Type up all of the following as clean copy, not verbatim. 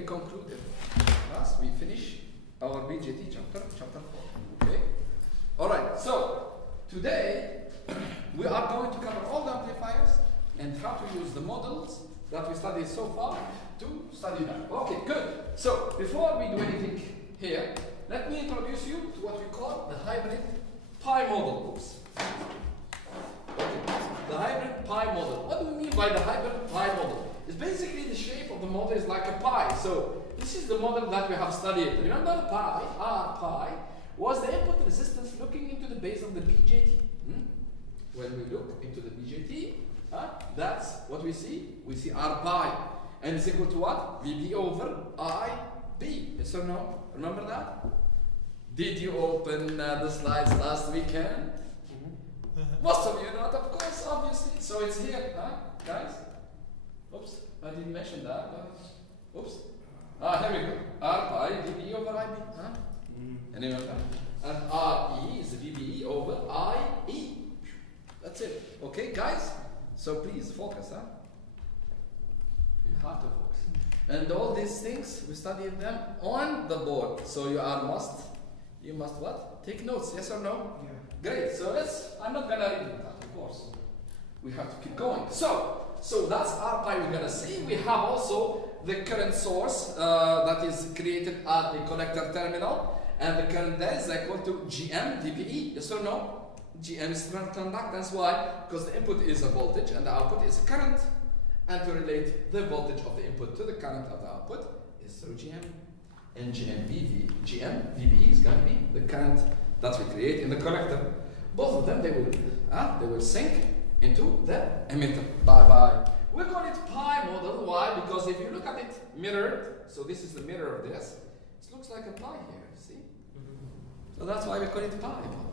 we concluded. Thus, we finish our BJT chapter 4. Okay? Alright, so today we are going to cover all the amplifiers and how to use the models that we studied so far to study them. Okay, good. So before we do anything here, let me introduce you to what we call the hybrid pi model. Oops. Okay. The hybrid pi model. What do we mean by the hybrid pi model? It's basically the shape of the model is like a pie. So this is the model that we have studied. Remember the pi, R pi, was the input resistance looking into the base of the BJT. When we look into the BJT, that's what we see. We see R pi. And it's equal to what? VB over IB. Yes or no? Remember that? Did you open the slides last weekend? Most of you not, of course, obviously. So it's here, guys? Oops, I didn't mention that. Oops. Here we go. R pi VB over IB. Anyone know? And RE is VBE over IE. That's it. Okay, guys? So please focus, You have to focus. And all these things, we studied them on the board. So you must what? Take notes, yes or no? Yeah. Great. So I'm not gonna read that, of course. We have to keep going. So that's R pi we're gonna see. We have also the current source that is created at the connector terminal, and the current there is equal to GM dBE, yes or no? GM is conductance. Why? Because the input is a voltage and the output is a current. And to relate the voltage of the input to the current of the output is through GM. And GM VBE is going to be the current that we create in the collector. Both of them, they will sync into the emitter. We call it pi model. Why? Because if you look at it mirrored, so this is the mirror of this, it looks like a pi here, see? So that's why we call it pi model.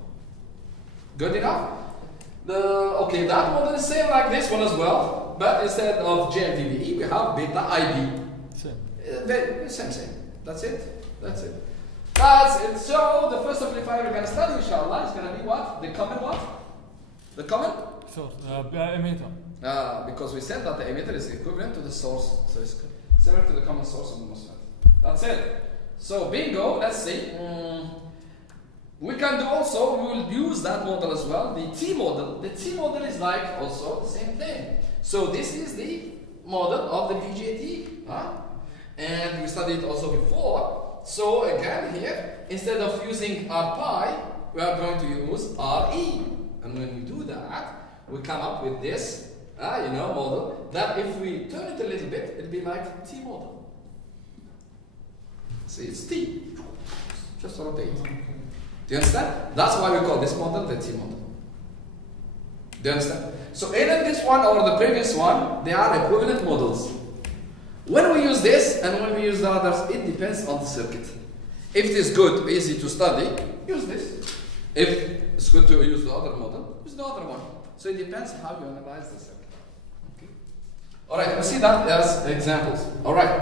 Good enough? Okay, that model is same like this one as well, but instead of GMVBE, we have beta IB. Same. That's it. So the first amplifier we're going to study, inshallah, is going to be what? The common what? The common? Source, emitter. Because we said that the emitter is equivalent to the source, so it's similar to the common source of the MOSFET. That's it. So bingo, let's see. We can do also, we will use that model as well, the T model. The T model is like also the same thing. So this is the model of the BJT. And we studied it also before. So again here, instead of using R pi, we are going to use RE. And when we do that, we come up with this model that if we turn it a little bit, it'll be like T model. See, it's T. Just rotate. Do you understand? That's why we call this model the T model. Do you understand? So either this one or the previous one, they are equivalent models. When we use this and when we use the others, it depends on the circuit. If it is good, easy to study, use this. If it's good to use the other model, use the other one. So it depends how you analyze the circuit. Okay. Alright, we see that as examples. Alright.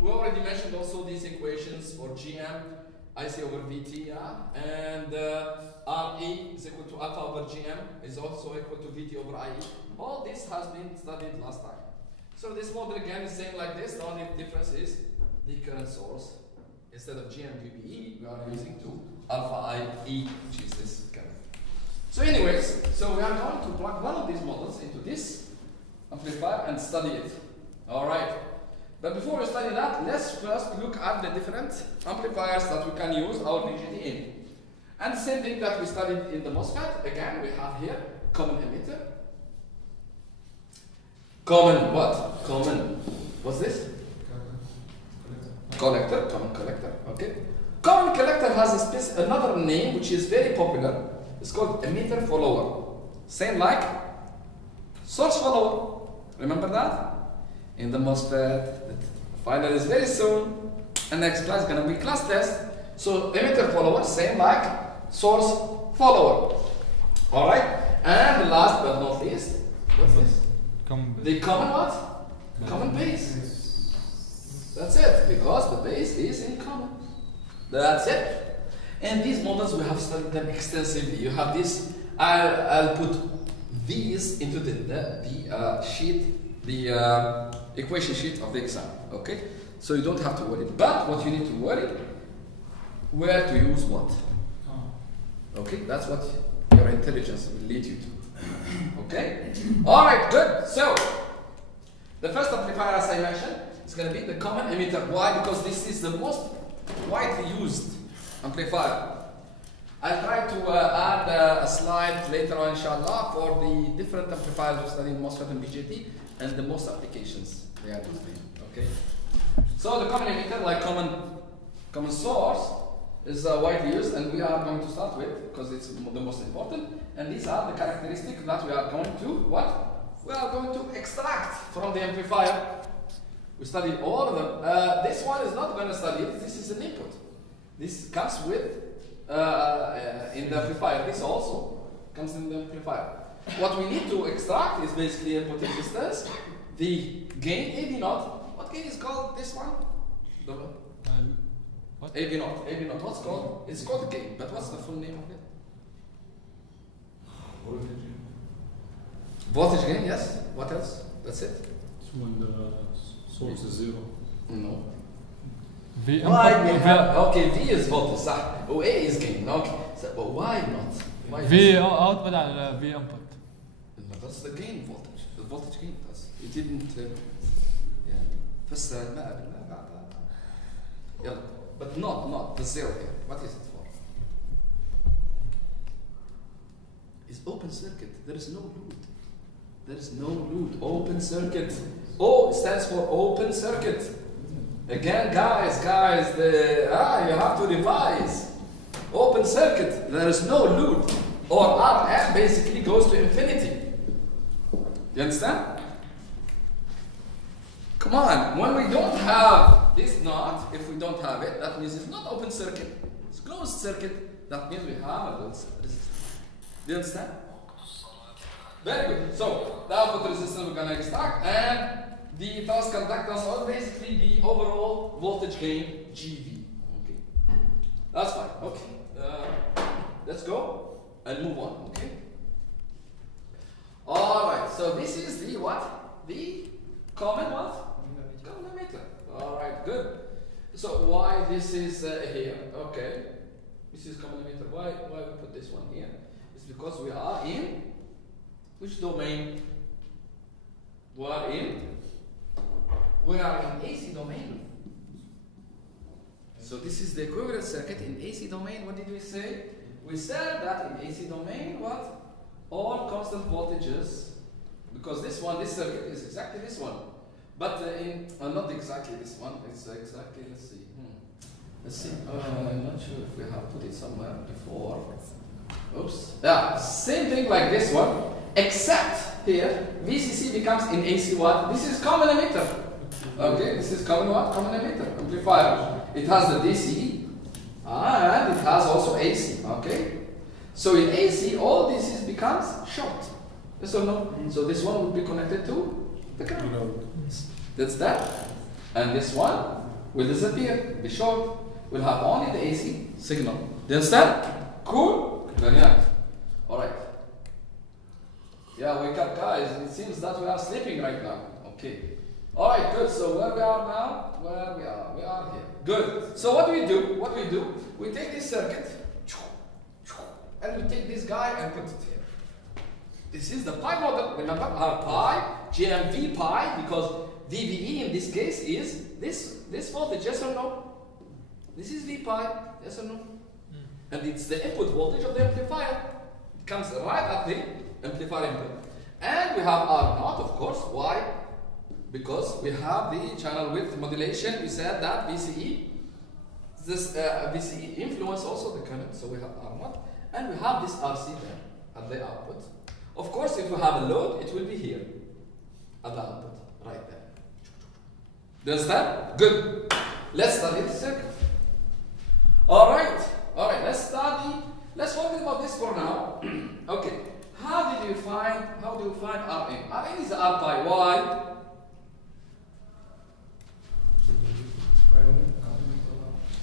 We already mentioned also these equations for GM. IC over VT, and RE is equal to alpha over GM, is also equal to VT over IE. All this has been studied last time. So this model again is same like this. The only difference is the current source. Instead of GM VBE, we are using alpha IE, which is this current. So anyways, so we are going to plug one of these models into this amplifier and study it. Alright. But before we study that, let's first look at the different amplifiers that we can use our BJT in. And the same thing that we studied in the MOSFET. Again, we have here common emitter. Common what? Common. What's this? Collector. Common collector. Okay. Common collector has another name which is very popular. It's called emitter follower. Same like source follower. Remember that? In the MOSFET, the final is very soon, and next class is going to be class test. So emitter follower, same like source follower. Alright, and last but not least, what's this? The common what? Common base. That's it, because the base is in common. That's it. And these models, we have studied them extensively. You have this, I'll put these into the sheet, the equation sheet of the exam. Okay, so you don't have to worry. But what you need to worry, where to use what. Okay, that's what your intelligence will lead you to. Okay, all right, good. So the first amplifier, as I mentioned, is going to be the common emitter. Why? Because this is the most widely used amplifier. I'll try to add a slide later on, inshallah, for the different amplifiers we study in MOSFET and BJT and the most applications they are used in. Okay. So the common emitter, like common source, is widely used, and we are going to start with because it's the most important. And these are the characteristics that we are going to what? We are going to extract from the amplifier. We studied all of them. This one is not going to study it. This is an input. This comes with in the amplifier. This also comes in the amplifier. What we need to extract is basically input resistance, the gain AV naught. What gain is called this one? What? AV naught. AV naught. What's called? It's called gain, but what's the full name of it? Voltage gain. Yes. What else? That's it. It's when the source is zero. No. V why we have, okay, V is voltage, صح. و A is gain, okay. So, but why not? Why V output على V input. No, that's the gain voltage. The voltage gain. That's it didn't. Yeah. فسر الماء بالماء بعد. يلا. But not the zero here. What is it for? It's open circuit. There is no load. There is no load. Open circuit. O stands for open circuit. Again, guys, you have to revise. Open circuit, there is no loop. Or RF basically goes to infinity. You understand? Come on, when we don't have this knot, if we don't have it, that means it's not open circuit. It's closed circuit. That means we have a load resistance. Do you understand? Very good. So, the output resistance we're going to extract, and the transconductance, or basically the overall voltage gain, GV. Okay, that's fine. Okay, let's go and move on. Okay. All right. So this is the what? The common what? Common emitter. All right. Good. So why this is here? Okay. This is common emitter. Why we put this one here? It's because we are in which domain? We are in AC domain. So this is the equivalent circuit in AC domain. What did we say? We said that in AC domain, what? All constant voltages, because this circuit is exactly this one. But not exactly this one, it's exactly, let's see. Let's see, I'm not sure if we have put it somewhere before. Oops. Yeah, same thing like this one, except here, VCC becomes in AC what? This is common emitter. Okay, this is common what? Common emitter, amplifier. It has the DC, and it has also AC, okay? So in AC, all this becomes short. Yes or no? So this one will be connected to the ground. That's that. And this one will disappear, be short. We'll have only the AC signal. Do you understand? Cool? Then yeah. Alright. Yeah, wake up guys. It seems that we are sleeping right now. Okay. Alright, good. So where we are now? We are here. Good. So what do? We take this circuit and we take this guy and put it here. This is the pi model. Remember our pi, GMV pi, because VBE in this case is this voltage, yes or no? This is V pi, yes or no? And it's the input voltage of the amplifier. It comes right at the amplifier input. And we have R naught, of course. Why? Because we have the channel width modulation. We said that VCE, VCE influence also the current, so we have R naught. And we have this RC there at the output. Of course, if we have a load, it will be here at the output, right there. Do you understand? Good. Let's study the circuit. Alright, let's forget about this for now. Okay, how do you find Rn? Rn is R pi. Why?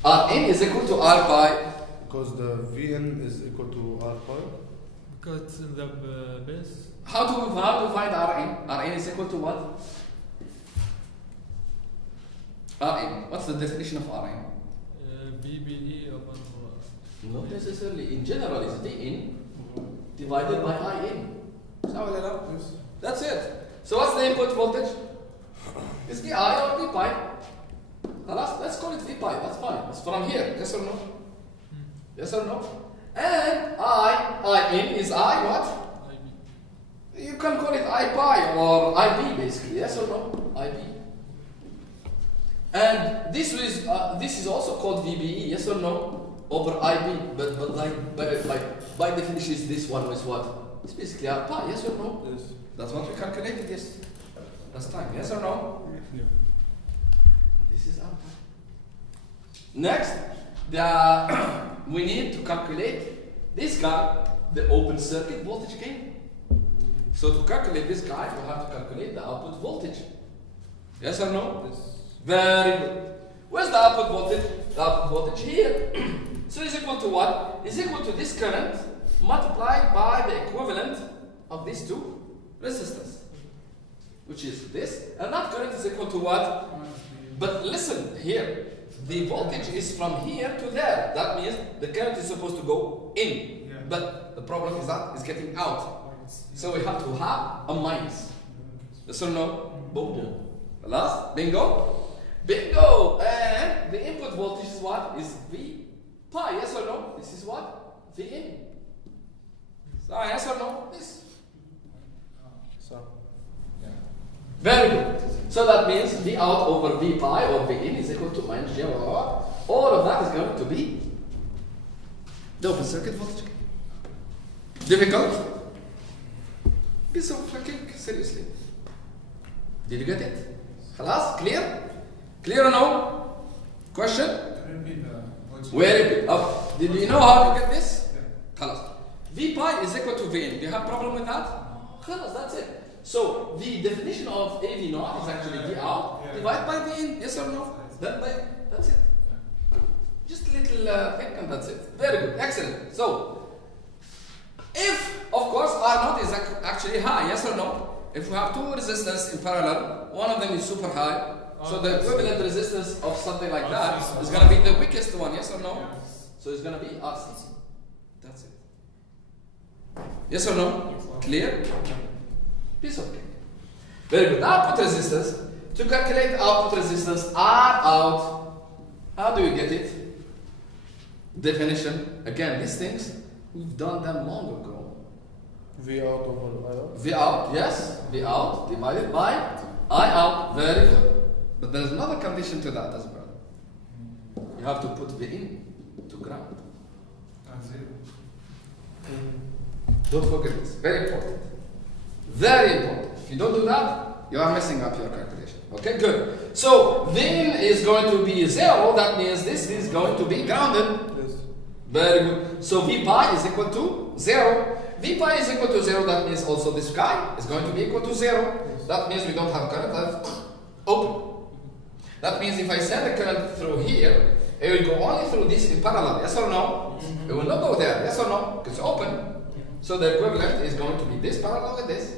Rn is equal to R pi. Because the Vn is equal to R pi. Because it's in the base. How do we find Rn? Rn is equal to what? Rn. What's the definition of Rn? VBE upon Not necessarily. In general, it's Vn divided by In. Yes. That's it. So what's the input voltage? It's Vi or V pi. Let's call it V pi. That's fine. It's from here. Yes or no? Yes or no? And In is I what? IB. You can call it I pi or IB basically. Yes or no? IB. And this is also called VBE. Yes or no? Over IB. But by definition, is this one is what? It's basically R pi. Yes or no? Yes. That's what we calculated. Yes. Last time. Yes or no? Yeah. This is R pi. Next, we need to calculate this guy, the open circuit voltage gain. So to calculate this guy, we have to calculate the output voltage. Yes or no? Yes. Very good. Where's the output voltage? The output voltage here. So it's equal to what? It's equal to this current multiplied by the equivalent of these two resistors, which is this. And that current is equal to what? But listen here. The voltage is from here to there. That means the current is supposed to go in. Yeah. But the problem is that it's getting out. So we have to have a minus. Yes or no? Boom. Last? Bingo? Bingo! And the input voltage is what? Is V pi. Yes or no? This is what? V in. So yes or no? This. So. Very good. So that means V out over V pi or V in is equal to minus J over. All of that is going to be the open circuit voltage. Difficult? Piece of cake, seriously. Did you get it? Khalas? Clear? Clear or no? Question? Very good. Oh, did you know how to get this? Khalas. V pi is equal to V in. Do you have a problem with that? Khalas, that's it. So the definition of AV naught is actually V out divided by V in. Yes or no? That's it. Just a little thing and that's it. Very good. Excellent. So if, of course, R naught is actually high, yes or no? If we have two resistors in parallel, one of them is super high, so the equivalent resistance of something like that is going to be the weakest one, yes or no? So it's going to be RC. That's it. Yes or no? Clear? Piece of cake. Very good. Output resistance. To calculate output resistance R out, how do we get it? Definition. Again, these things, we've done them long ago. V out over I out. V out, yes. V out divided by I out. Very good. But there's another condition to that as well. You have to put V in to ground. Don't forget this. Very important. Very important. If you don't do that, you are messing up your calculation. Okay, good. So V in is going to be 0. That means this is going to be grounded. Yes. Very good. So V pi is equal to 0. V pi is equal to 0. That means also this guy is going to be equal to 0. That means we don't have current that's open. That means if I send a current through here, it will go only through this in parallel. Yes or no? It will not go there. Yes or no? It's open. So the equivalent is going to be this parallel with this.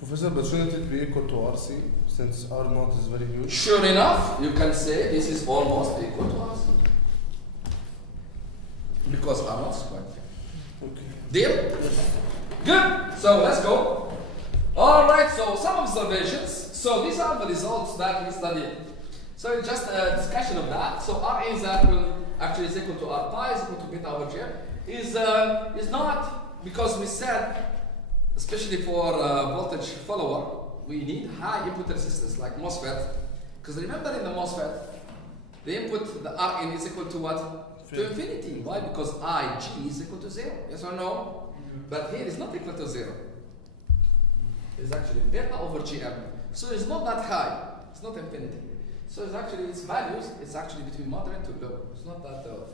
Professor, but shouldn't it be equal to RC since R naught is very huge? Sure enough, you can say this is almost equal to RC. Because R naught is quite big. Okay. Deal? Yes. Good. So let's go. All right. So some observations. So these are the results that we studied. So it's just a discussion of that. So R is actually is equal to R pi is equal to beta over J. Is not because we said, especially for voltage follower, we need high input resistance like MOSFET. Because remember in the MOSFET, the input, the Rin is equal to what? To infinity. Why? Because Ig is equal to 0. Yes or no? But here it's not equal to 0. It's actually beta over Gm. So it's not that high. It's not infinity. So it's actually its values. It's actually between moderate to low. It's not that of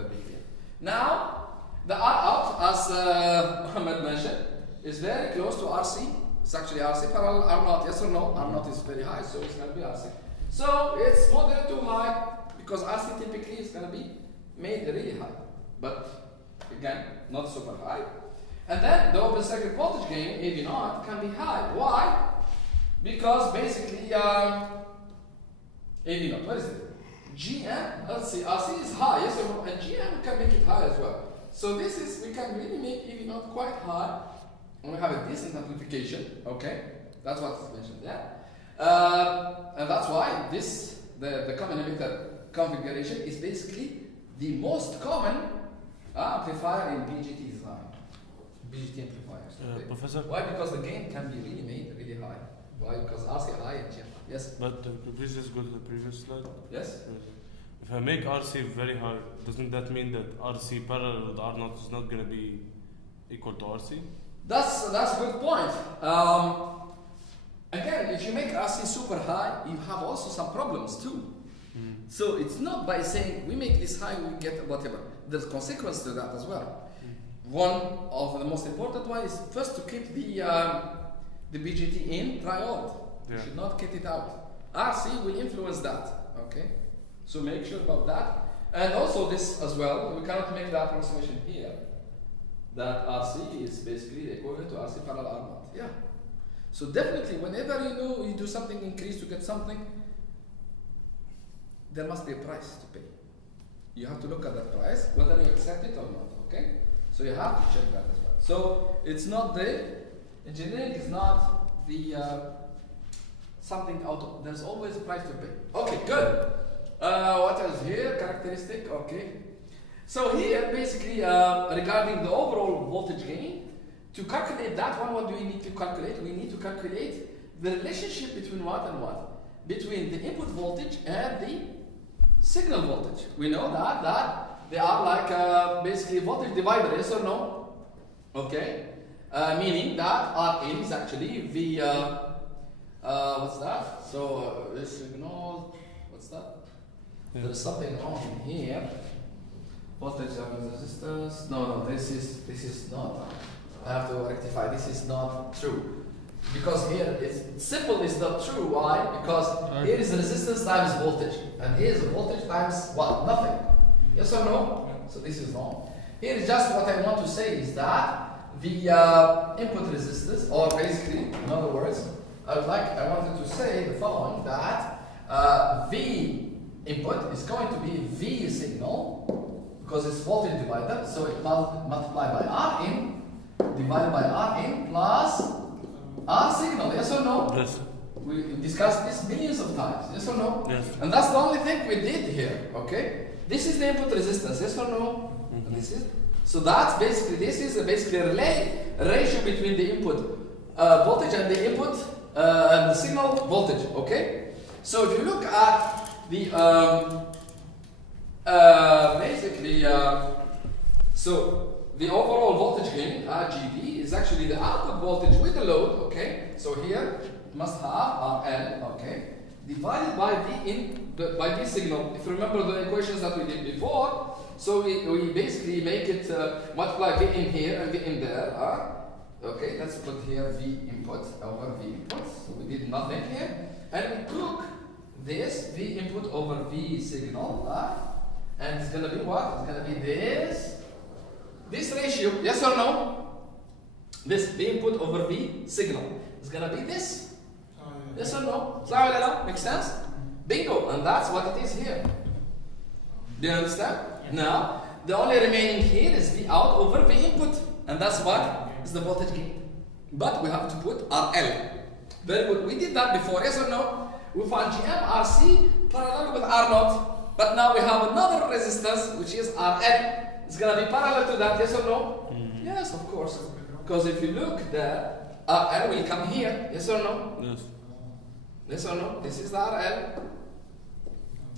a big deal. Now the R out, as Mohammed mentioned, is very close to RC. It's actually RC parallel R naught. Yes or no? R naught is very high, so it's going to be RC. So it's moderate to high because RC typically is going to be made really high, but again not super high. And then the open circuit voltage gain AV naught can be high. Why? Because basically, AV naught, what is it? GM, let's see, RC is high, yes or no? And GM can make it high as well. So this is, we can really make EV naught quite high, and we have a decent amplification, okay? That's what is mentioned there. And that's why this, the common emitter configuration is basically the most common amplifier in BGT design. BGT amplifiers. Okay? Professor? Why? Because the gain can be really made really high. Why? Because RC high and GM high. Yes? But please just go to the previous slide. Yes? If I make RC very high, doesn't that mean that RC parallel with R0 is not going to be equal to RC? That's a good point. Again, if you make RC super high, you have also some problems too. So it's not by saying we make this high, we get whatever. There's consequence to that as well. One of the most important one is first to keep the BGT in triode. You should not get it out. RC will influence that. Okay, so make sure about that. And also this as well. We cannot make the approximation here that RC is basically equivalent to RC parallel R0. Yeah. So definitely, whenever you do something increase to get something, there must be a price to pay. You have to look at that price, whether you accept it or not, okay? So you have to check that as well. So it's not the, engineering is not the, something out of, there's always a price to pay. Okay, good. What else here? Characteristic, okay. So here, basically, regarding the overall voltage gain, to calculate that one, what do we need to calculate? We need to calculate the relationship between what and what? Between the input voltage and the signal voltage. We know that they are like basically voltage divider, yes or no? Okay. Meaning that Rin is actually the, what's that? So this signal, what's that? Yeah. There's something wrong in here. Voltage and resistance. No, this is not. I have to rectify. This is not true. Because here it's simple is not true. Why? Because here is resistance times voltage. And here is voltage times what? Nothing. Yes or no? So this is wrong. Here is just what I want to say is that the input resistance, or basically, in other words, I wanted to say the following, that V input is going to be V signal, because it's voltage divided, so it multiplied by Rin divided by Rin plus R signal, yes or no? Yes. We discussed this millions of times, yes or no? Yes. And that's the only thing we did here, okay? This is the input resistance, yes or no? And this is, so that's basically, this is basically a ratio between the input voltage and the input and the signal voltage, okay? So if you look at the, so the overall voltage gain, RGB, is actually the output voltage with the load, okay? So here, it must have RL, okay? Divided by by V signal. If you remember the equations that we did before, so we basically make it multiply V in here and V in there, okay? Let's put here V input over V input. So we did nothing here. And we took this V input over V signal, and it's gonna be what? It's gonna be this ratio, yes or no? This V input over V signal is gonna be this. Yes or no? Makes sense? Bingo, and that's what it is here. Do you understand? Yeah. Now, the only remaining here is V out over V input, and that's what is the voltage gain. But we have to put RL. Very good. We did that before, yes or no? We found GM RC parallel with R0, but now we have another resistance which is RL. It's gonna be parallel to that, yes or no? Yes, of course. Because if you look there, RL will come here, yes or no? Yes. Yes or no? This is the RL.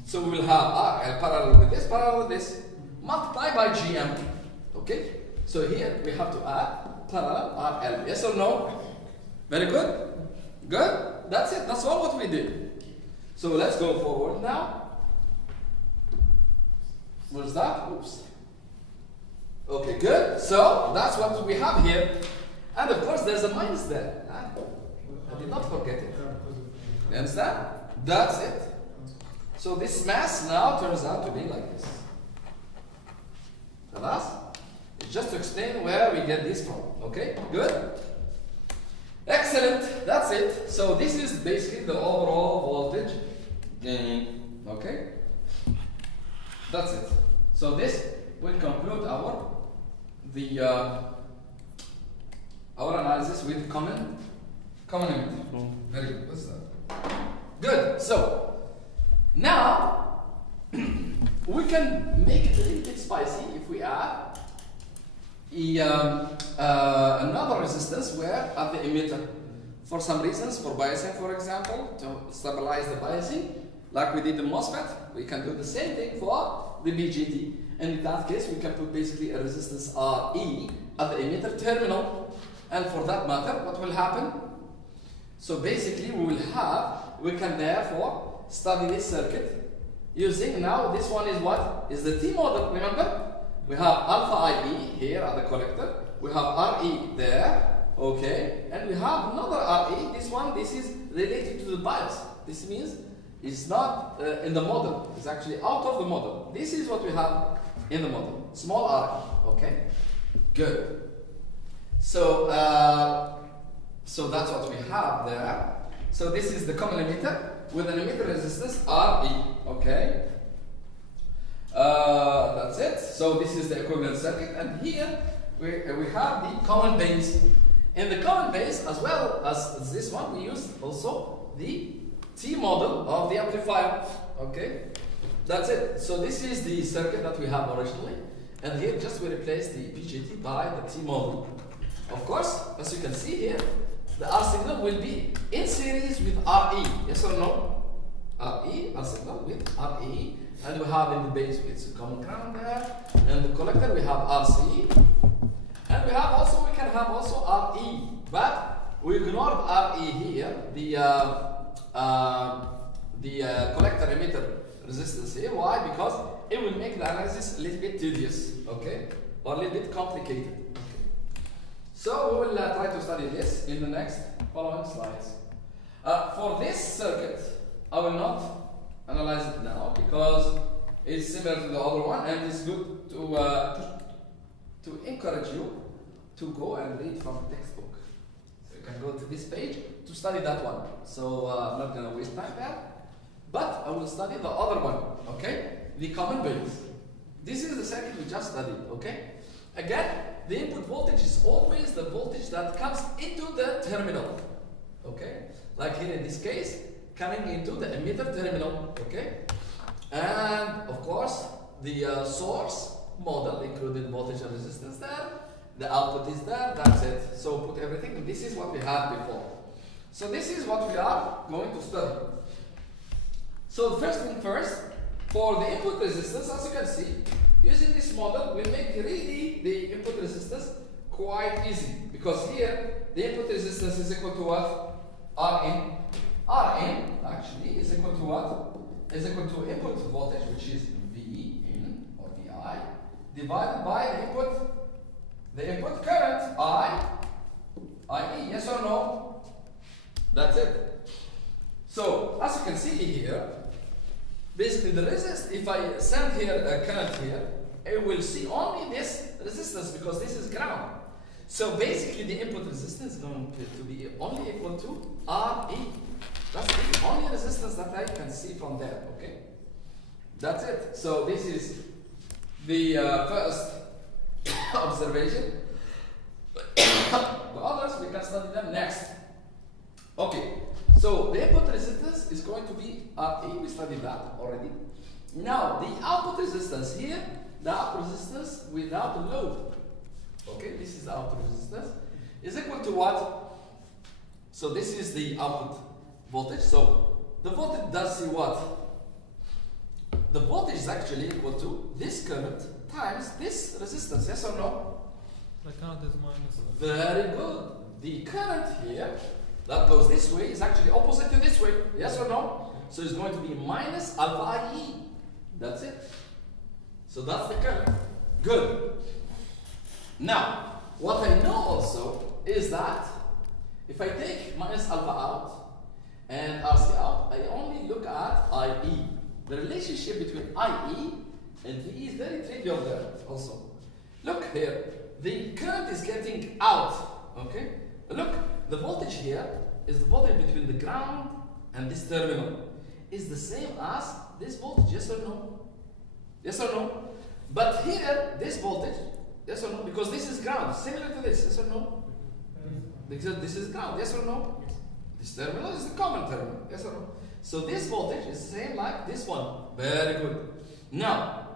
So we will have RL parallel with this, multiplied by GM. Okay? So here we have to add parallel RL. Yes or no? Very good? Good? That's it. That's all what we did. So let's go forward now. What's that? Oops. Okay, good. So that's what we have here. And of course there's a minus there. I did not forget it. You understand? That's it. So this mass now turns out to be like this. It's just to explain where we get this from. Okay? Good? Excellent, that's it. So this is basically the overall voltage gain. Okay? That's it. So this will conclude our analysis with common emitter. Very good. What's that? Good. So now we can make it a little bit spicy if we add another resistance where at the emitter. For some reasons, for biasing, for example, to stabilize the biasing, like we did the MOSFET, we can do the same thing for the BJT. And in that case, we can put basically a resistance RE at the emitter terminal. And for that matter, what will happen? So basically, we can therefore study this circuit using now this one is what? Is the T model, remember? We have alpha IE here at the collector. We have RE there, okay? And we have another RE. This is related to the bias. This means it's not in the model. It's actually out of the model. This is what we have in the model. Small RE, okay? Good. So, so that's what we have there. So this is the common emitter with an emitter resistance RE, okay? That's it. So this is the equivalent circuit, and here we have the common base. In the common base, as well as this one, we use also the T model of the amplifier. Okay, that's it. So this is the circuit that we have originally, and here just we replace the BJT by the T model. Of course, as you can see here, the R signal will be in series with RE. Yes or no? RE, R signal with RE. And we have in the base it's a common ground there, and the collector we have RC, and we can have also RE, but we ignored RE here, the collector emitter resistance here. Why? Because it will make the analysis a little bit tedious, okay, or a little bit complicated. Okay. So we will try to study this in the next following slides. For this circuit, I will not analyze it now because it's similar to the other one, and it's good to encourage you to go and read from the textbook. So you can go to this page to study that one. So I'm not going to waste time there, but I will study the other one, okay? The common base. This is the circuit we just studied, okay? Again, the input voltage is always the voltage that comes into the terminal, okay? Like here in this case, coming into the emitter terminal, okay? And of course, the source model included voltage and resistance there. The output is there, that's it. So put everything, this is what we had before. So this is what we are going to study. So the first thing first, for the input resistance, as you can see, using this model will make really the input resistance quite easy. Because here, the input resistance is equal to what? Rin. Rin actually is equal to what? Is equal to input voltage, which is V in or Vi, divided by the input current IE. Yes or no? That's it. So as you can see here, basically the resistance, if I send here a current here, it will see only this resistance because this is ground. So basically the input resistance is going to be only equal to Re. That's the only resistance that I can see from there, okay? That's it. So this is the first observation. The others, we can study them next. Okay, so the input resistance is going to be Re, we studied that already. Now, the output resistance here, the output resistance without the load. Okay, this is the output resistance, is equal to what? So this is the output voltage. So the voltage does see what? The voltage is actually equal to this current times this resistance, yes or no? The current is minus. Very good. The current here that goes this way is actually opposite to this way, yes or no? So it's going to be minus alpha IE. That's it. So that's the current. Good. Now, what I know also is that if I take minus alpha out and RC out, I only look at IE. The relationship between IE and VE is very trivial there also. Look here, the current is getting out, okay? Look, the voltage here is the voltage between the ground and this terminal. Is the same as this voltage, yes or no? Yes or no? But here, this voltage, yes or no? Because this is ground, similar to this, yes or no? Because this is ground, yes or no? This terminal is the common terminal, yes or no? So this voltage is the same like this one. Very good. Now,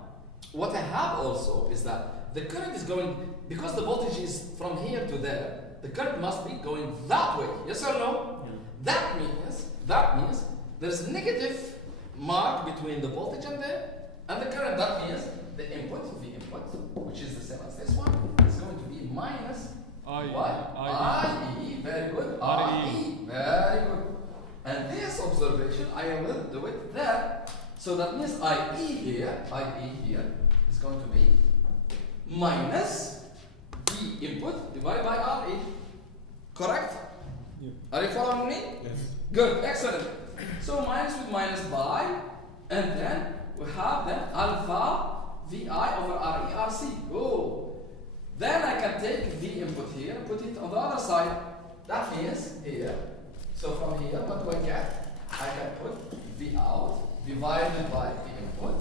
what I have also is that the current is going, because the voltage is from here to there, the current must be going that way, yes or no? That means there's a negative mark between the voltage and the current. That means the input, which is the same as this one, is going to be minus what? IE. Very good. RE. Very good. And this observation, I will do it there. So that means IE here is going to be minus V input divided by RE. Correct? Yeah. Are you following me? Yes. Good, excellent. So minus with minus by, and then we have then alpha VI over RE RC. Oh. Then I can take V input here and put it on the other side. That means here. So from here, what do I get? I can put V out divided by V input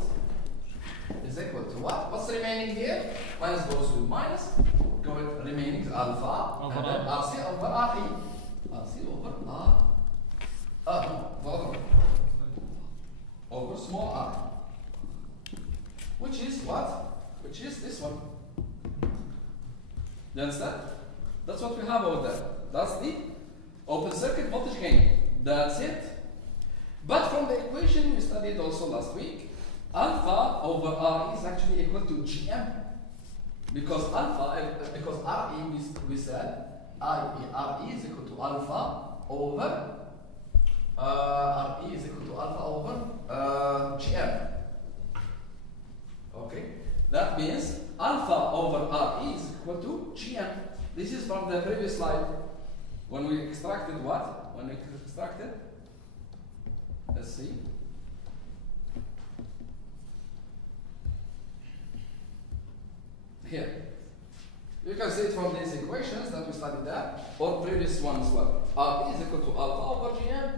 is equal to what? What's remaining here? Minus goes with minus. Remaining is alpha Over and then R. RC over RE. RC over R. No, over small r. Which is what? Which is this one. You understand? That's what we have over there. That's the open circuit voltage gain. That's it. But from the equation we studied also last week, alpha over RE is actually equal to GM. Because because RE, we said, RE is equal to alpha over, RE is equal to alpha over GM. Okay? That means alpha over RE is equal to GM. This is from the previous slide. When we extracted what? When we extracted, let's see. Here. You can see it from these equations that we studied there, or previous ones as well. RE is equal to alpha over GM.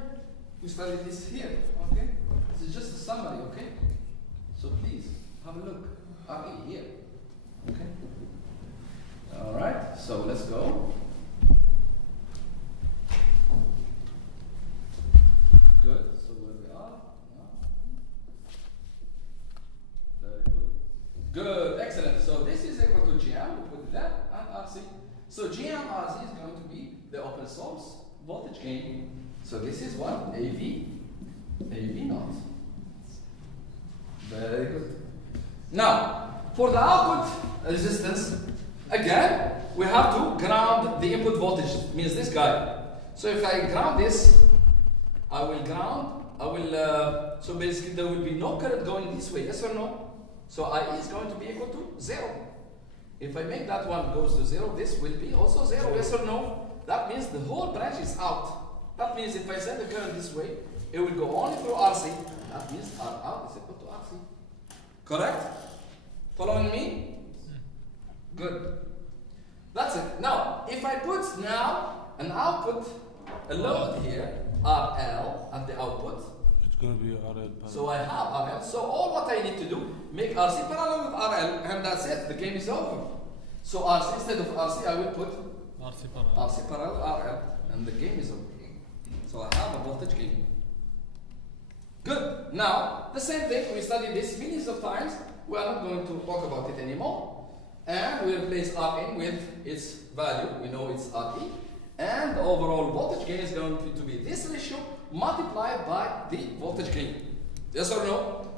We studied this here, okay? This is just a summary, okay? So please, have a look. RE here, okay? Alright, so let's go. Good, so where we are now. Very good. Good, excellent. So this is equal to GM, we put it there, and RC. So GM RC is going to be the open source voltage gain. So this is what? AV naught. Very good. Now, for the output resistance, again, we have to ground the input voltage, means this guy. So if I ground this, so basically there will be no current going this way, yes or no? So IE is going to be equal to 0. If I make that one goes to 0, this will be also 0, yes or no? That means the whole branch is out. That means if I send the current this way, it will go only through RC. That means R out is equal to RC. Correct? Following me? Good. That's it. Now, if I put now an output, a load here, RL at the output. It's going to be RL parallel. So I have RL. So all what I need to do, make RC parallel with RL, and that's it. The game is over. So RC instead of RC, I will put RC parallel RL, and the game is over. So I have a voltage gain. Good. Now, the same thing, we studied this millions of times. We are not going to talk about it anymore. And we replace Rn with its value. We know it's Re. And the overall voltage gain is going to be this ratio multiplied by the voltage gain. Yes or no?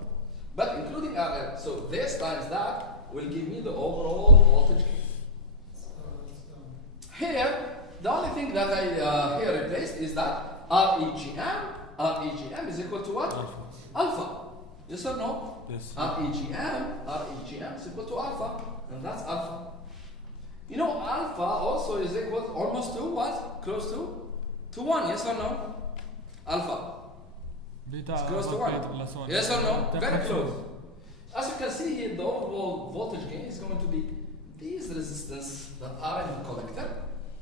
But including RL. So this times that will give me the overall voltage gain. Here, the only thing that I here replaced is that REGM is equal to what? Alpha. Yes or no? Yes. REGM is equal to alpha. And that's alpha. You know, alpha also is equal almost to what? Close to 1, yes or no? Alpha. Beta It's close to 1. Yes or no? Very close. As you can see here, the overall voltage gain is going to be these resistance that are in the collector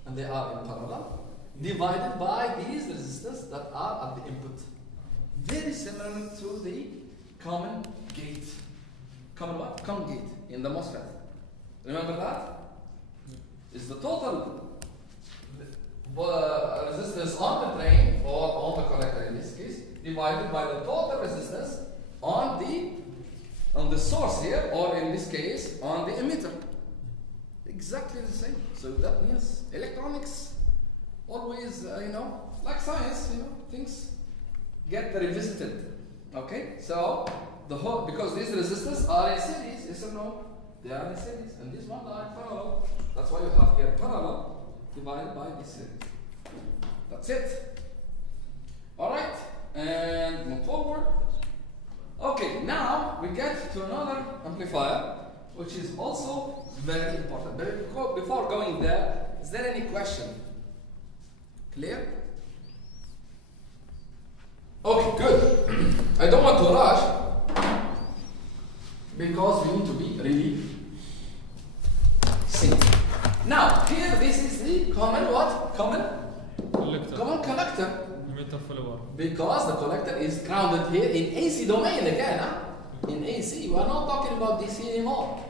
and they are in parallel, divided by these resistors that are at the input. Very similar to the common gate. Common what? Common gate in the MOSFET. Remember that? Is the total resistance on the drain or on the collector in this case divided by the total resistance on the source here, or in this case on the emitter. Exactly the same. So that means electronics always, like science, things get revisited. Okay, so the whole, because these resistors are in series, yes or no? They are in series, and these ones are in parallel. That's why you have here parallel divided by this series. That's it. All right, and move forward. Okay, now we get to another amplifier, which is also very important. But before going there, is there any question? Clear? Okay, good. I don't want to rush because we need to be really simple. Now, here this is the common what? Common collector. Emitter follower. Because the collector is grounded here in AC domain again. In AC, we are not talking about DC anymore.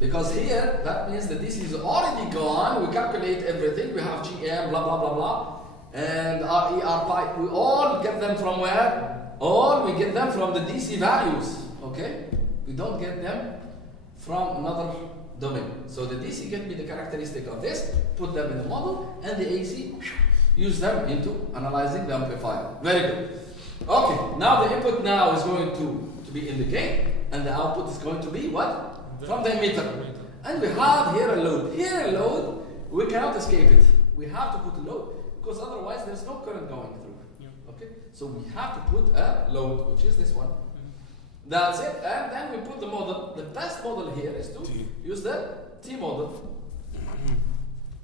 Because here, that means the DC is already gone. We calculate everything. We have GM, blah, blah, blah, blah. And RE, RPi, we all get them from where? All we get them from the DC values. Okay? We don't get them from another domain. So the DC get me the characteristic of this, put them in the model, and the AC use them into analyzing the amplifier. Very good. Okay, now the input now is going to be in the gate, and the output is going to be what? From the emitter. And we have here a load. Here a load, we cannot escape it. We have to put a load, because otherwise there's no current going through. Yeah. Okay, so we have to put a load, which is this one. That's it, and then we put the model. The best model here is to use the T model.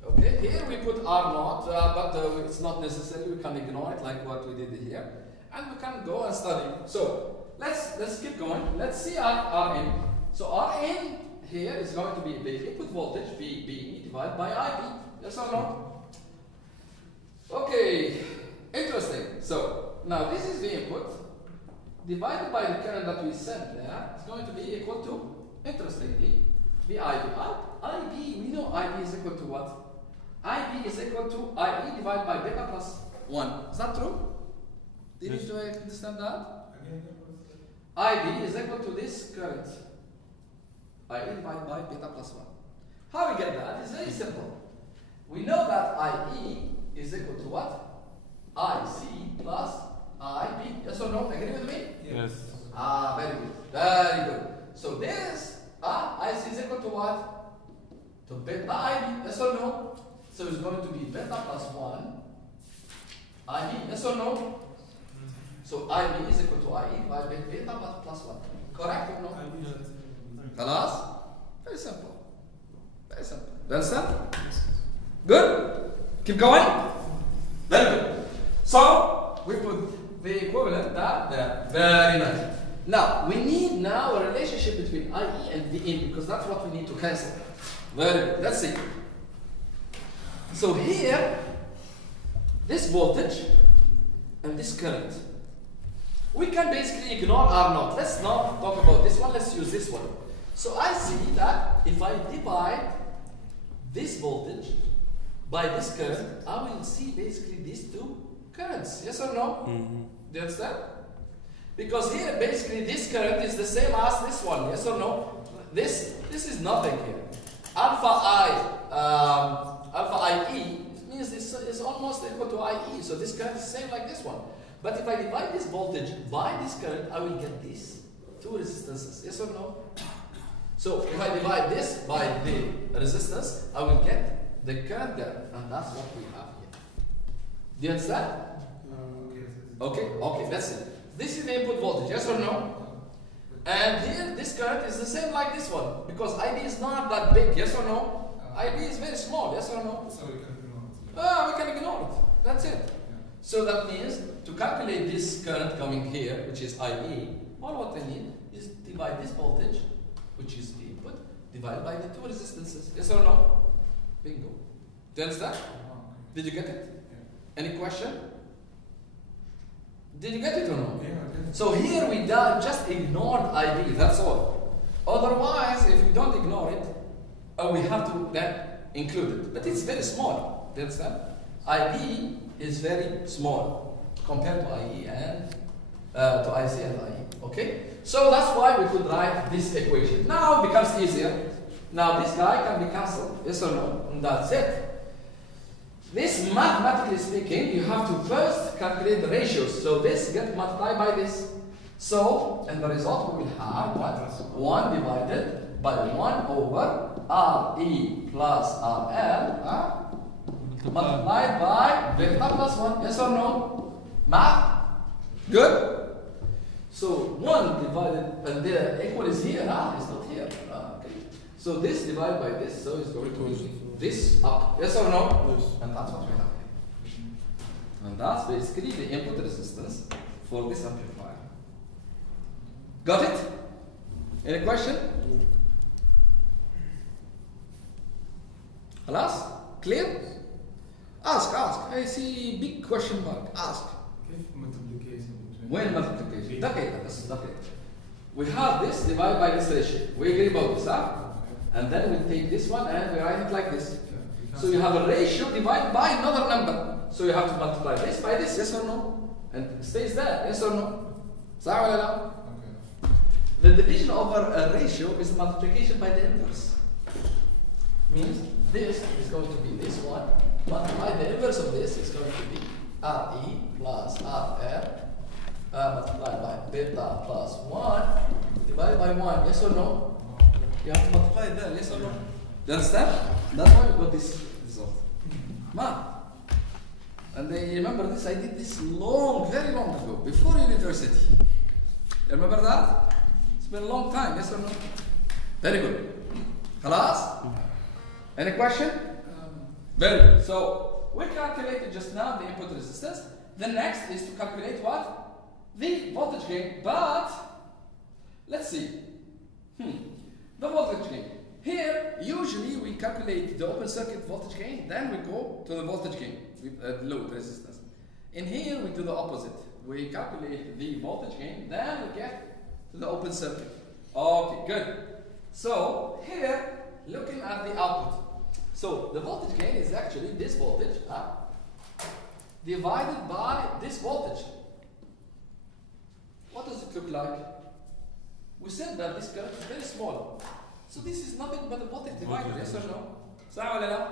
Okay, here we put R0, but it's not necessary. We can ignore it like what we did here, and we can go and study. So let's keep going. Let's see Rn. So Rn here is going to be the input voltage VB divided by IB. Yes or no? Okay, interesting. So now this is the input divided by the current that we sent there. It's going to be equal to, interestingly, the IB. IB, we know IB is equal to what? IB is equal to IE divided by beta plus 1. Is that true? Do you need to understand that? IB is equal to this current. IE divided by beta plus 1. How we get that is very simple. We know that IE is equal to what? IC plus IB. Yes or no? Agree with me? Yes. Very good. Very good. So this IC is equal to what? To beta IB. Yes or no? So it's going to be beta plus 1 IB. Yes or no? So IB is equal to IE by beta plus 1. Correct or no? Kalas? Very simple. Very simple. You understand? Good? Keep going? Very good. So we put the equivalent there. Very nice. Now we need now a relationship between IE and VN, because that's what we need to cancel. Very good. Let's see. So here, this voltage and this current, we can basically ignore R0. Let's not talk about this one. Let's use this one. So I see that if I divide this voltage by this current, I will see basically these two currents. Yes or no? Mm-hmm. Do you understand? Because here basically this current is the same as this one. Yes or no? This is nothing here. Alpha IE means this is almost equal to IE. So this current is the same like this one. But if I divide this voltage by this current, I will get these two resistances. Yes or no? So if I divide this by the resistance, I will get the current there. And that's what we have here. Do you understand? Okay, that's it. This is the input voltage, yes or no? And here, this current is the same like this one, because IB is not that big, yes or no? IB is very small, yes or no? So we can ignore it. We can ignore it. That's it. Yeah. So that means to calculate this current coming here, which is IE, all what I need is divide this voltage, which is the input, divided by the two resistances. Yes or no? Bingo. Do you understand? Did you get it? Any question? Did you get it or no? So here we just ignored IB, that's all. Otherwise, if we don't ignore it, we have to then include it. But it's very small, do you understand? IB is very small compared to IE and to IC and IE, okay? So that's why we could write this equation. Now it becomes easier. Now this guy can be cancelled, yes or no? And that's it. This, mathematically speaking, you have to first calculate the ratios. So this gets multiplied by this. So, and the result we will have what? 1 divided by 1 over RE plus RL multiplied by delta plus 1. Yes or no? Math? Good? So 1 divided, and the equal is here, it's not here. Okay. So this divided by this, so it's going to be this up. Yes or no? Yes. And that's what we have here. And that's basically the input resistance for this amplifier. Got it? Any question? Alas? Clear? Ask. I see big question mark. Ask. When multiplication? Okay. We have this divided by this ratio. We agree about this, huh? And then we take this one and we write it like this. So you have a ratio divided by another number. So you have to multiply this by this, yes or no? And it stays there, yes or no? صح ولا لا? The division over a ratio is multiplication by the inverse. Means this is going to be this one. Multiply the inverse of this is going to be RE plus RR multiplied by delta plus 1 divided by 1, yes or no? You have to multiply it there, yes or no? Do you understand? That's why we got this result. And I remember this, I did this very long ago, before university. You remember that? It's been a long time, yes or no? Very good. Halas? Any question? Very good. So, we calculated just now the input resistance. The next is to calculate what? The voltage gain. But, let's see. The voltage gain. Here, usually we calculate the open circuit voltage gain, then we go to the voltage gain with load resistance. In here, we do the opposite. We calculate the voltage gain, then we get to the open circuit. Okay, good. So, here, looking at the output. So, the voltage gain is actually this voltage divided by this voltage. What does it look like? We said that this current is very small. So this is nothing but a voltage divider, yes or no? صح ولا لا?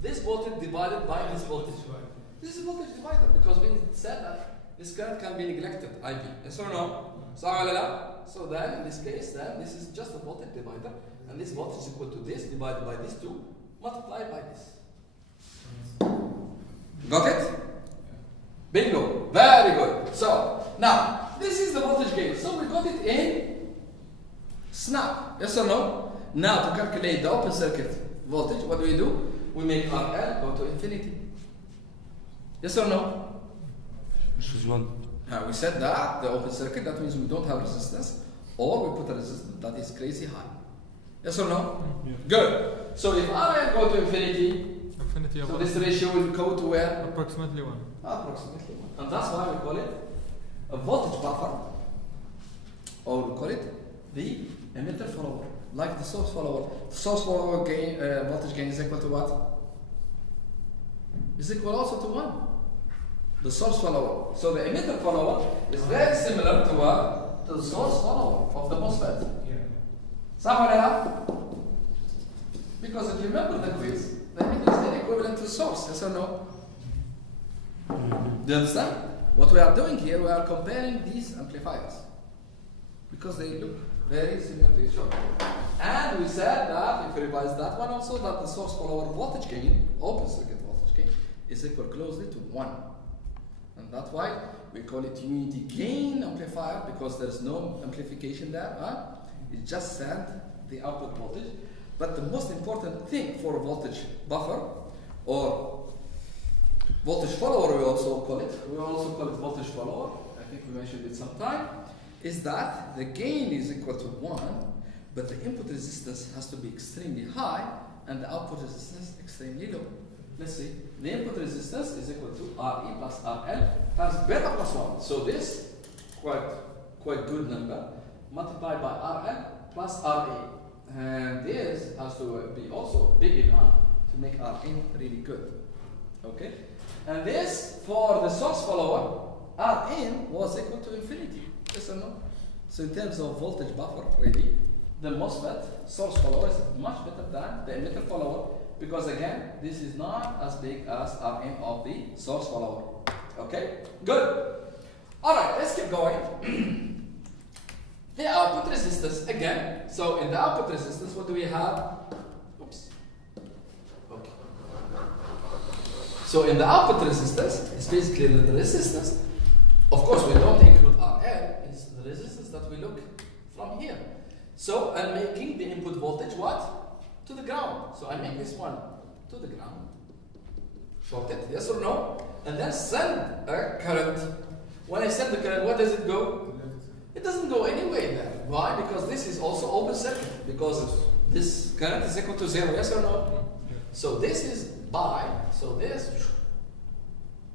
This voltage divided by this voltage. This is a voltage divider because we said that this current can be neglected, IB. Yes or no? صح ولا لا? So then in this case, then this is just a voltage divider, and this voltage is equal to this divided by this 2 multiplied by this. Got it? Bingo. Very good. So now this is the voltage gain. So we got it in snap. Yes or no? Now to calculate the open circuit voltage, what do? We make RL go to infinity. Yes or no? Which is 1. We said that the open circuit, that means we don't have resistance, or we put a resistance that is crazy high. Yes or no? Yeah. Good. So if RL go to infinity, so this ratio will go to where? Approximately 1. Approximately 1. And that's why we call it a voltage buffer, or we call it the emitter follower, like the source follower. The source follower gain, voltage gain is equal to what? Is equal also to 1. The source follower. So the emitter follower is very similar to what? To the source follower of the MOSFET. صح ولا لا? Because if you remember the quiz, the emitter is then equivalent to the source, yes or no? Do you understand? What we are doing here, we are comparing these amplifiers because they look very similar to each other. And we said that, if you revise that one also, that the source follower voltage gain, open circuit voltage gain, is equal closely to 1. And that's why we call it unity gain amplifier, because there's no amplification there. It just sends the output voltage. But the most important thing for a voltage buffer, or voltage follower we also call it, voltage follower, I think we mentioned it sometime, is that the gain is equal to 1, but the input resistance has to be extremely high, and the output resistance is extremely low. Let's see. The input resistance is equal to RE plus RL times beta plus 1. So this, quite good number, multiplied by RL plus RE. And this has to be also big enough to make Rin really good. Okay? And this, for the source follower, Rin was equal to infinity. Yes or no? So in terms of voltage buffer, really, the MOSFET source follower is much better than the emitter follower, because again, this is not as big as Rin of the source follower. Okay? Good. Alright, let's keep going. The output resistance again. So in the output resistance, what do we have? Oops. Okay. So in the output resistance, it's basically the resistance. Of course, we don't include RL. It's the resistance that we look from here. So I'm making the input voltage what? To the ground. So I make this one to the ground. Short it, yes or no? And then send a current. When I send the current, where does it go? It doesn't go anywhere there. Why? Because this is also open circuit. Because this current is equal to 0, yes or no? So this is by, so this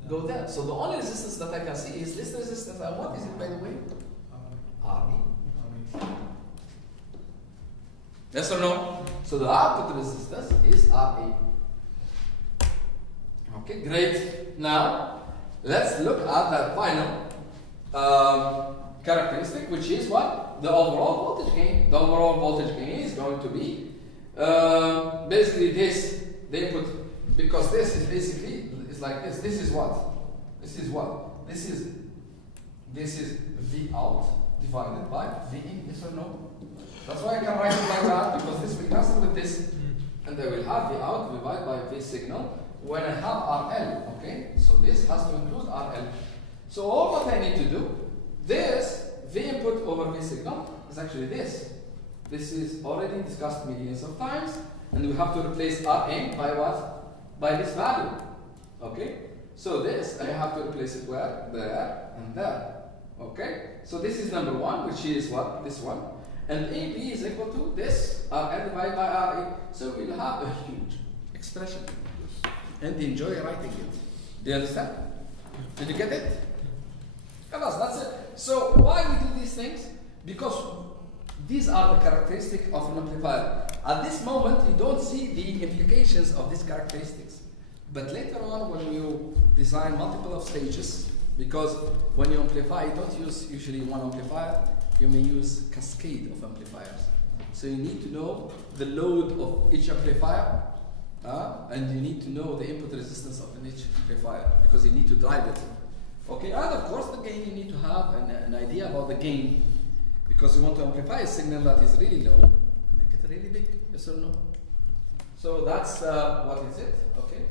go there. So the only resistance that I can see is this resistance. And what is it, by the way? RE. Yes or no? So the output resistance is RE. Okay, great. Now, let's look at the final characteristic, which is what? The overall voltage gain. The overall voltage gain is going to be basically this, the input, because this is basically, it's like this. This is what? This is what? This is V out divided by V in, yes or no? That's why I can write it like that, because this will cancel with this, and I will have V out divided by V signal when I have RL, okay? So this has to include RL. So all what I need to do, this V input over V signal is actually this. This is already discussed millions of times, and we have to replace Rn by what? By this value, okay? So this, I have to replace it where? There and there, okay? So this is number one, which is what? This one. And AB is equal to this, RL divided by RE. So we'll have a huge expression. And enjoy writing it. Do you understand? Did you get it? That's it. So why we do these things? Because these are the characteristics of an amplifier. At this moment, you don't see the implications of these characteristics. But later on, when you design multiple of stages, because when you amplify, you don't use usually one amplifier, you may use cascade of amplifiers. So you need to know the load of each amplifier, and you need to know the input resistance of each amplifier, because you need to drive it. Okay, and of course the gain, you need to have an idea about the gain, because you want to amplify a signal that is really low and make it really big, yes or no? So that's what is it, okay?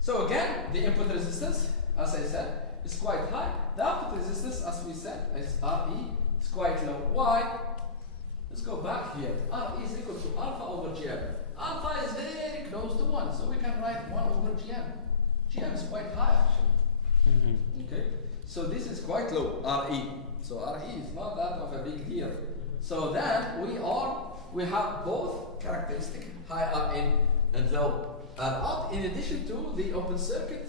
So again, the input resistance, as I said, is quite high. The output resistance, as we said, is RE, is quite low. Why? Let's go back here. RE is equal to alpha over GM. Alpha is very close to 1, so we can write 1 over GM. GM is quite high, actually. Okay, so this is quite low, RE. So RE is not that of a big deal. So then we have both characteristics, high Rin and low Rout, in addition to the open circuit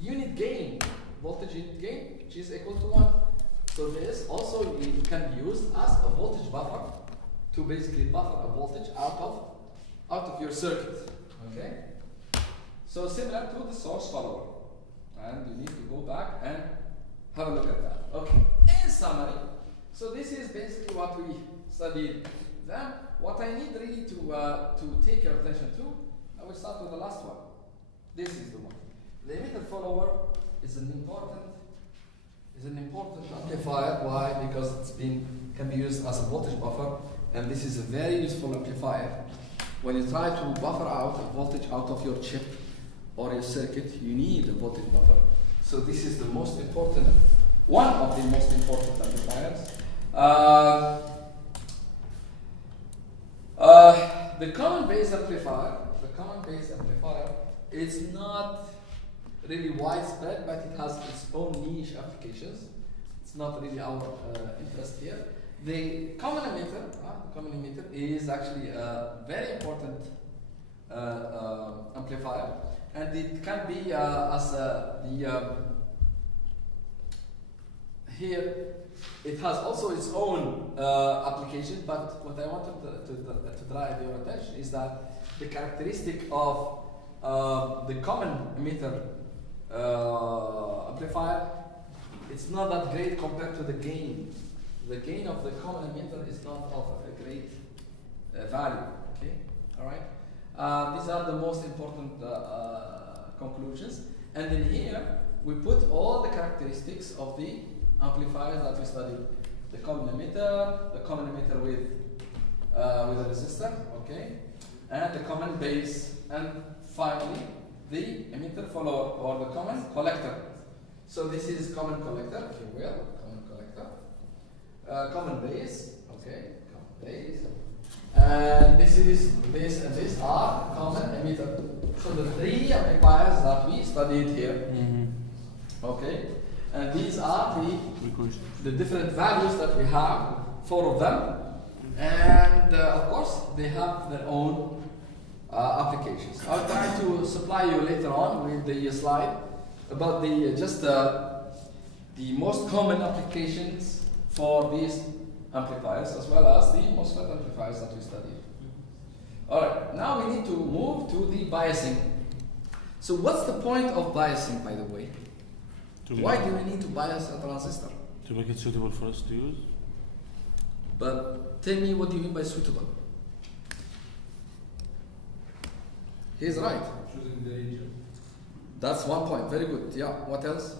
unit gain, voltage unit gain, which is equal to 1. So this also can be used as a voltage buffer to basically buffer a voltage out of your circuit. Okay. So similar to the source follower, and you need to go back and have a look at that. Okay. In summary, so this is basically what we studied. Then what I need really to take your attention to, I will start with the last one. This is the one. The emitter follower is an important amplifier. Why? Because can be used as a voltage buffer, and this is a very useful amplifier. When you try to buffer out a voltage out of your chip or your circuit, you need a voltage buffer. So this is the most important, one of the most important amplifiers. The common base amplifier, it's not really widespread, but it has its own niche applications. It's not really our interest here. The common emitter is actually a very important amplifier, and it can be here. It has also its own application, but what I wanted to drive your attention is that the characteristic of the common emitter amplifier, it's not that great compared to the gain. The gain of the common emitter is not of a great value. Okay, all right. These are the most important conclusions, and in here we put all the characteristics of the amplifiers that we studied: the common emitter with a resistor, okay, and the common base, and finally the emitter follower or the common collector. So this is common collector, if you will, common collector, common base, okay, common base, and this and this are common emitter. So the three amplifiers that we studied here, okay. And these are the different values that we have, 4 of them, and of course they have their own applications. I'll try to supply you later on with the slide about the most common applications for these amplifiers, as well as the MOSFET amplifiers that we studied. All right, now we need to move to the biasing. So what's the point of biasing, by the way? Why do we need to bias a transistor? To make it suitable for us to use. But tell me, what do you mean by suitable? He's right. Choosing the region. That's one point. Very good. Yeah. What else?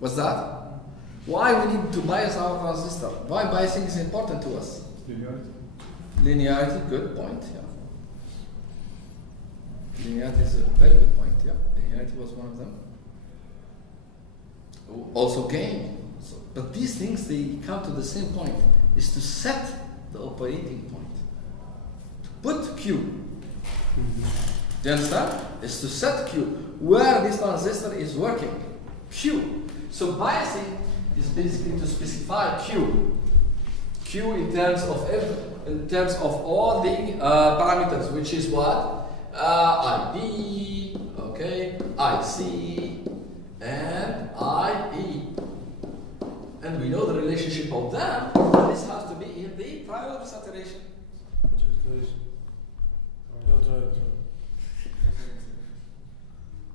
What's that? Why we need to bias our transistor? Why biasing is important to us? Linearity. Linearity. Good point. Yeah. Linearity is a very good point. Yeah. Linearity was one of them. Also gain. So, but these things, they come to the same point, is to set the operating point. To put Q. Do you understand? Is to set Q. Where this transistor is working. Q. So biasing is basically to specify Q. Q in terms of all the parameters, which is what? IB, okay, IC, and IE. And we know the relationship of them. This has to be in the triode saturation.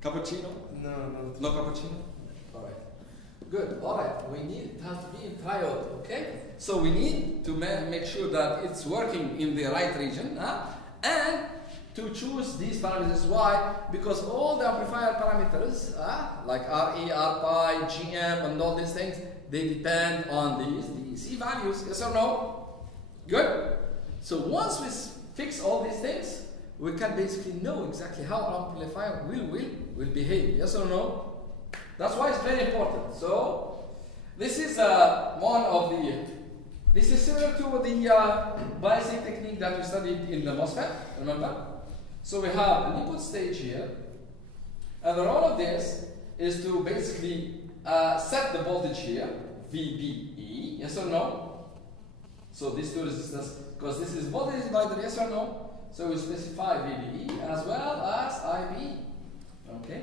Cappuccino? No cappuccino? Alright. Good. Alright. We need it has to be in triode, okay? So we need to make sure that it's working in the right region, and to choose these parameters. Why? Because all the amplifier parameters, like RE, RPi, GM, and all these things, they depend on these DEC values. Yes or no? Good. So once we fix all these things, we can basically know exactly how our amplifier will behave. Yes or no? That's why it's very important. So this is one of the. This is similar to the biasing technique that we studied in the MOSFET. Remember? So we have an input stage here, and the role of this is to basically set the voltage here, VBE, yes or no? So these two resistors, because this is voltage divider, yes or no? So we specify VBE as well as IB, okay?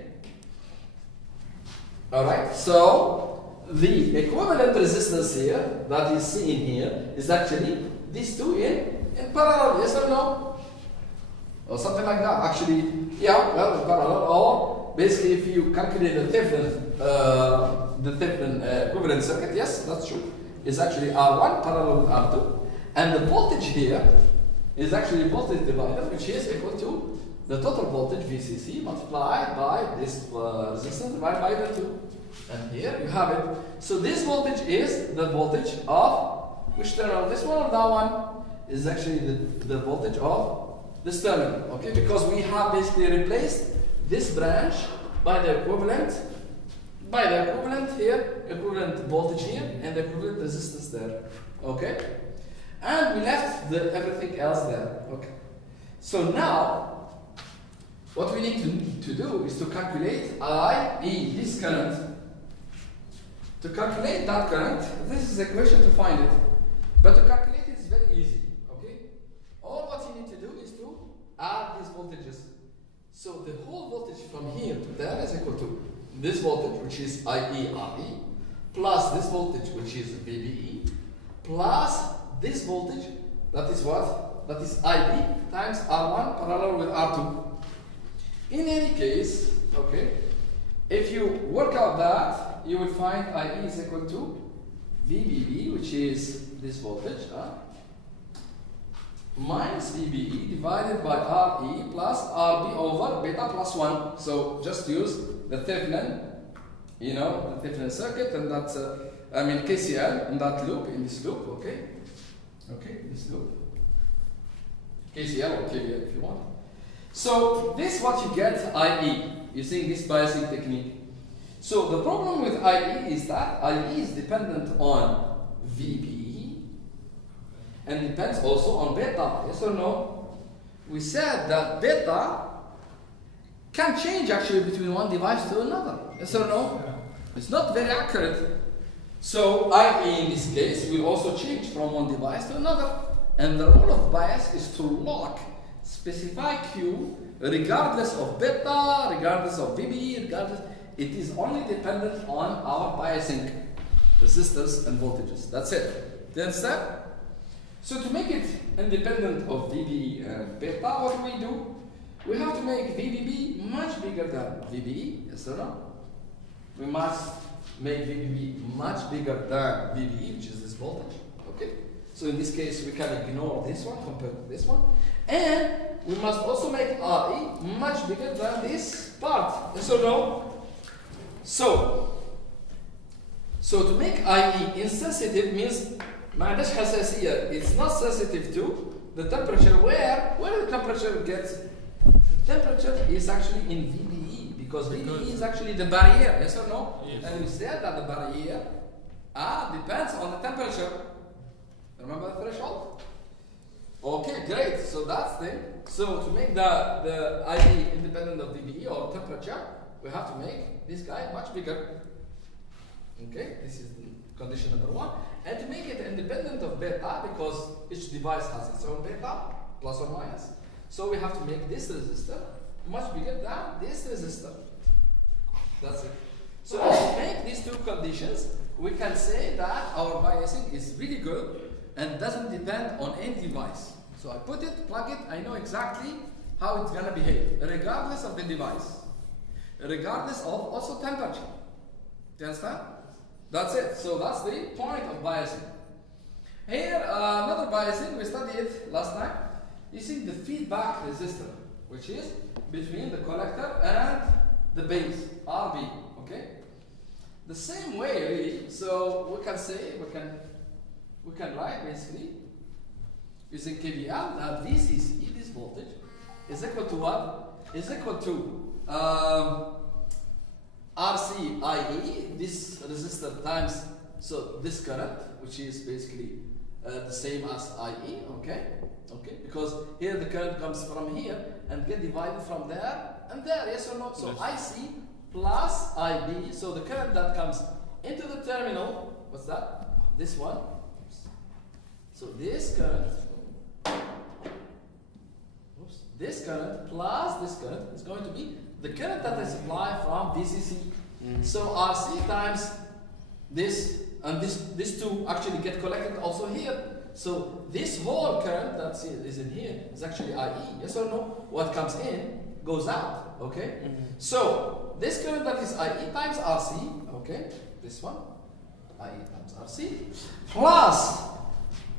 Alright, so the equivalent resistance here, that is seen here, is actually these two in parallel, yes or no? Or something like that. Actually, yeah, well, in parallel. Or basically, if you calculate the Thevenin equivalent circuit, yes, that's true. It's actually R1 parallel with R2, and the voltage here is actually voltage divider, which is equal to the total voltage VCC multiplied by this resistance divided by the 2. And here you have it. So this voltage is the voltage of which terminal? This one or that one? Is actually the voltage of this terminal, okay? Because we have basically replaced this branch by the equivalent here, equivalent voltage here, and the equivalent resistance there, okay? And we left everything else there, okay? So now, what we need to do is to calculate IE, this current. To calculate that current, this is the equation to find it. But to calculate it is very easy, okay? All what you need to do is to voltages. So the whole voltage from here to there is equal to this voltage, which is IE/RE, plus this voltage, which is VBE, plus this voltage, that is what? That is IB times R1 parallel with R2. In any case, okay, if you work out that, you will find IE is equal to VBB, which is this voltage, minus VBE divided by RE plus RB over beta plus 1. So just use the Thevenin, the Thevenin circuit, and that's, KCL in that loop, in this loop, okay? Okay, this loop. KCL or KVL if you want. So this is what you get IE using this biasing technique. So the problem with IE is that IE is dependent on VBE and depends also on beta. Yes or no? We said that beta can change actually between one device to another. Yes or no? It's not very accurate. So IE in this case will also change from one device to another. And the role of bias is to lock specified Q regardless of beta, regardless of VBE, regardless. It is only dependent on our biasing resistors and voltages. That's it. Do you understand? So to make it independent of VBE and beta, what do? We have to make VBB much bigger than VBE. Yes or no? We must make VBB much bigger than VBE, which is this voltage. Okay? So in this case, we can ignore this one compared to this one. And we must also make RE much bigger than this part. Yes or no? So to make IE insensitive means it's not sensitive to the temperature. Where the temperature gets, the temperature is actually in VBE, because VBE is actually the barrier. Yes or no? Yes. And we said that the barrier depends on the temperature. Remember the threshold? Okay, great. So that's the thing. So to make the IE independent of VBE or temperature, we have to make this guy much bigger. Okay, this is the condition number one. And to make it independent of beta, because each device has its own beta, plus or minus. So we have to make this resistor much bigger than this resistor. That's it. So if we make these two conditions, we can say that our biasing is really good and doesn't depend on any device. So I put it, plug it, I know exactly how it's gonna behave, regardless of the device, regardless of also temperature. Do you understand? That's it. So that's the point of biasing. Here, another biasing, we studied last time, using the feedback resistor, which is between the collector and the base, RB, okay? The same way, really, so we can say, we can write basically, using KVL, that VCC, this voltage, is equal to what? Is equal to RCIE, this resistor times, so this current, which is basically the same as IE, okay? Okay, because here the current comes from here and get divided from there and there, yes or no? So yes. IC plus IB, so the current that comes into the terminal, what's that? This one. So this current, this current plus this current is going to be the current that I supply from VCC. So RC times this, and these two actually get collected also here. So this whole current that is in here is actually IE, yes or no? What comes in goes out, okay? So this current that is IE times RC, okay? This one, IE times RC, plus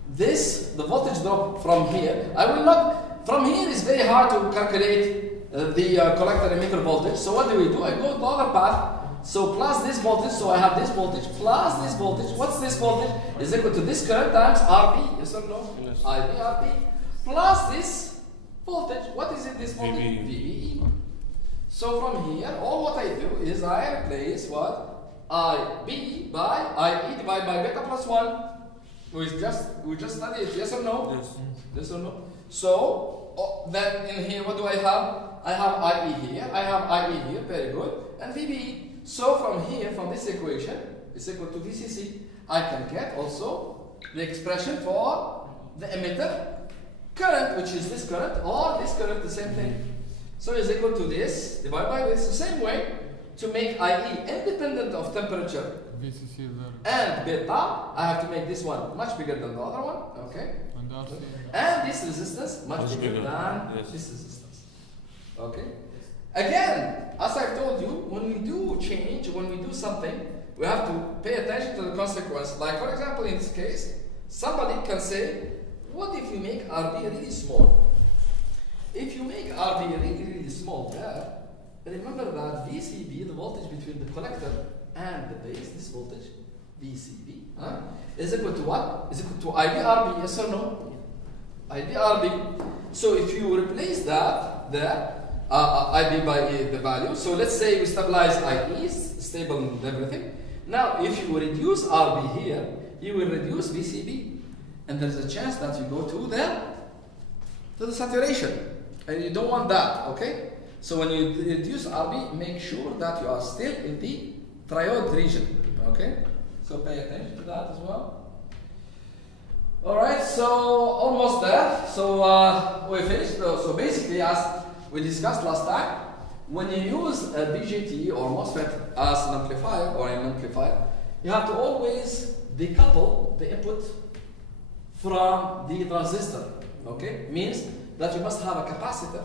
this, the voltage drop from here. I will not, from here is very hard to calculate the collector emitter voltage. So what do? I go the other path. So plus this voltage, so I have this voltage plus this voltage. What's this voltage? Is equal to this current times RB, yes or no? Yes. IB, RB, plus this voltage. What is it, this voltage? VBE. VBE. So from here, all what I do is I replace what? IB by IE divided by beta plus 1. We just studied it, yes or no? Yes. Yes or no? So, then in here, what do I have? I have IE here, I have IE here, very good, and VBE. So from here, from this equation, is equal to VCC, I can get also the expression for the emitter current, which is this current, or this current, the same thing. So is equal to this divided by this. The same way to make IE independent of temperature VCC value. and beta, I have to make this one much bigger than the other one. Okay. And RC. And this resistance much Much bigger bigger, than yes. this resistance. Okay? Again, as I've told you, when we do change, when we do something, we have to pay attention to the consequence. Like for example, in this case, somebody can say, what if you make RB really small? If you make RB really small there, remember that VCB, the voltage between the collector and the base, this voltage, VCB, is equal to what? Is equal to IBRB, yes or no? IBRB. So if you replace that there, IB by the value, so let's say we stabilize IE, stable and everything. Now if you reduce RB here, you will reduce VCB. And there's a chance that you go to the saturation. And you don't want that, okay? So when you reduce RB, make sure that you are still in the triode region, okay? So pay attention to that as well. All right, so almost there. So we finished. So basically, as we discussed last time, when you use a BJT or MOSFET as an amplifier or an amplifier, you have to always decouple the input from the transistor. Okay, means that you must have a capacitor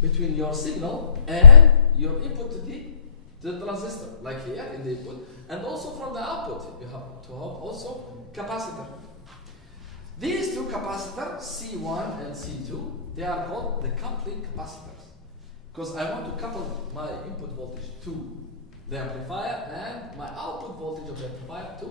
between your signal and your input to the transistor, like here in the input, and also from the output you have to have also capacitor. These two capacitors, C1 and C2, they are called the coupling capacitors, because I want to couple my input voltage to the amplifier and my output voltage of the amplifier to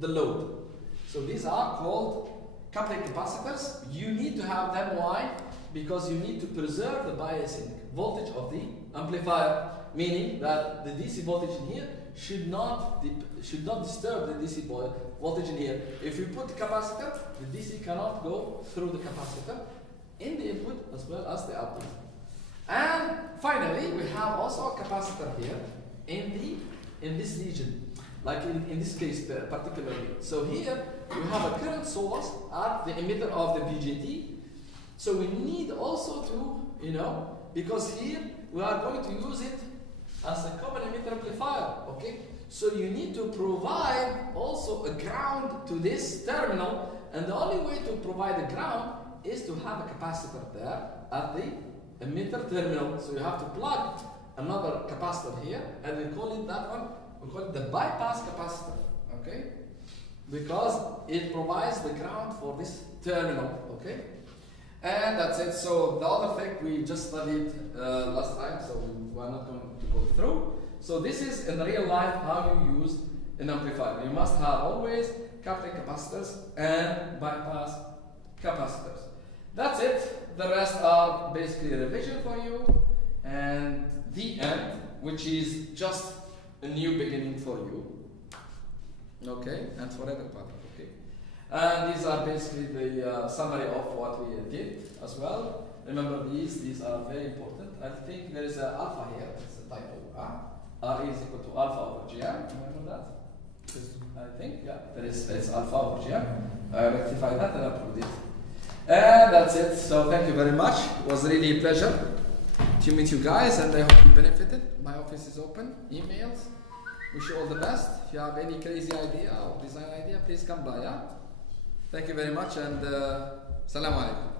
the load. So these are called coupling capacitors. You need to have them. Why? Because you need to preserve the biasing voltage of the amplifier, meaning that the DC voltage in here should not disturb the DC voltage in here. If you put the capacitor, the DC cannot go through the capacitor in the input as well as the output. And finally, we have also a capacitor here in this region, like in this case particularly. So here we have a current source at the emitter of the BJT. So we need also to, because here we are going to use it as a common emitter amplifier, okay? So you need to provide also a ground to this terminal, and the only way to provide a ground is to have a capacitor there at the emitter terminal. So you have to plug another capacitor here, and we call it that one, we call it the bypass capacitor, okay? Because it provides the ground for this terminal, okay? And that's it. So the other thing we just studied last time, so we're not going to go through. So this is in real life how you use an amplifier. You must have always coupling capacitors and bypass capacitors. That's it. The rest are basically a revision for you and the end, which is just a new beginning for you. Okay, and for everybody. Okay. And these are basically the summary of what we did as well. Remember these are very important. I think there is an alpha here, it's a typo. R is equal to alpha over GM, remember that? I think, yeah, it's alpha over GM. I rectified that and approved it. And that's it, so thank you very much. It was really a pleasure to meet you guys, and I hope you benefited. My office is open, emails. Wish you all the best. If you have any crazy idea or design idea, please come by, yeah? Thank you very much, and Assalamu alaikum.